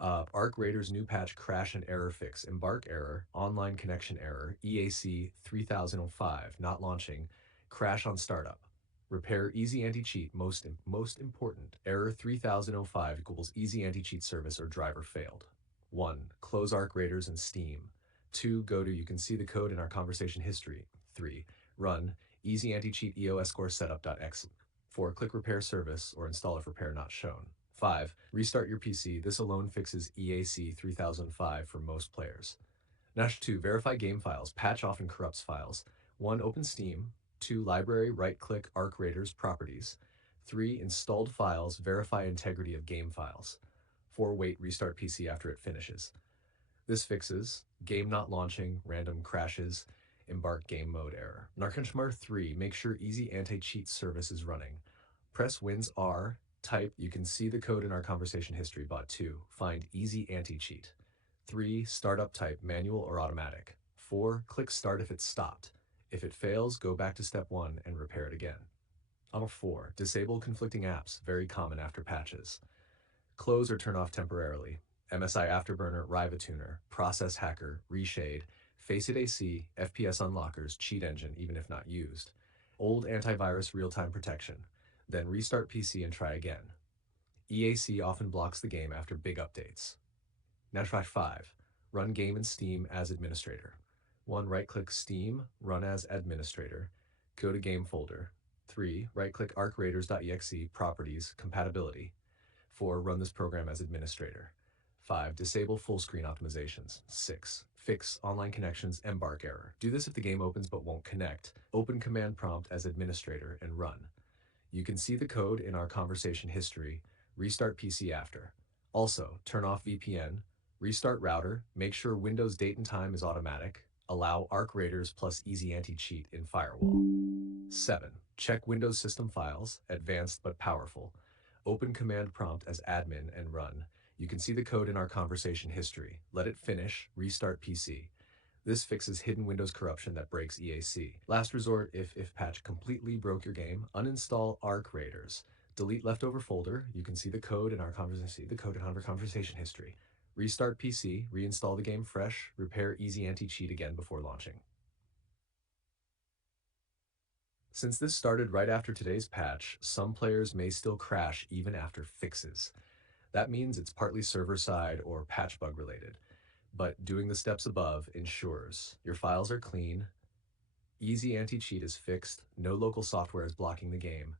Arc Raiders new patch crash and error fix, Embark error, online connection error, EAC 3005, not launching, crash on startup. Repair Easy AntiCheat, most important. Error 3005 equals Easy AntiCheat service or driver failed. 1. Close Arc Raiders in Steam. 2. Go to, you can see the code in our conversation history. 3. Run Easy AntiCheat EOS score setup.exe. 4. Click repair service or install if repair not shown. 5. Restart your PC. This alone fixes EAC 3005 for most players. Nash 2. Verify game files. Patch often corrupts files. 1. Open Steam. 2. Library, right-click Arc Raiders properties. 3. Installed files. Verify integrity of game files. 4. Wait, restart PC after it finishes. This fixes game not launching, random crashes, Embark game mode error. Narkenshmar 3. Make sure Easy Anti-Cheat service is running. Press Wins R. Type, you can see the code in our conversation history. Bot 2. Find Easy Anti-Cheat. 3. Startup type manual or automatic. 4. Click start if it's stopped. If it fails, go back to step 1 and repair it again. 4. Disable conflicting apps, very common after patches. Close or turn off temporarily. MSI Afterburner, Riva Tuner, Process Hacker, Reshade, Faceit AC, FPS Unlockers, Cheat Engine, even if not used. Old antivirus real-time protection. Then restart PC and try again. EAC often blocks the game after big updates. Now try 5. Run game in Steam as administrator. 1. Right-click Steam, run as administrator. Go to game folder. 3. Right-click arcraiders.exe, properties, compatibility. 4. Run this program as administrator. 5. Disable full screen optimizations. 6. Fix online connections Embark error. Do this if the game opens but won't connect. Open command prompt as administrator and run. You can see the code in our conversation history. Restart PC after. Also, turn off VPN, restart router, make sure Windows date and time is automatic, allow Arc Raiders plus Easy Anti-Cheat in firewall. 7. Check Windows system files, advanced but powerful. Open command prompt as admin and run. You can see the code in our conversation history. Let it finish, restart PC. This fixes hidden Windows corruption that breaks EAC. Last resort, if patch completely broke your game, uninstall Arc Raiders. Delete leftover folder. You can see the code in our conversation history. Restart PC, reinstall the game fresh, repair Easy Anti-Cheat again before launching. Since this started right after today's patch, some players may still crash even after fixes. That means it's partly server-side or patch bug related. But doing the steps above ensures your files are clean, Easy Anti-Cheat is fixed, no local software is blocking the game,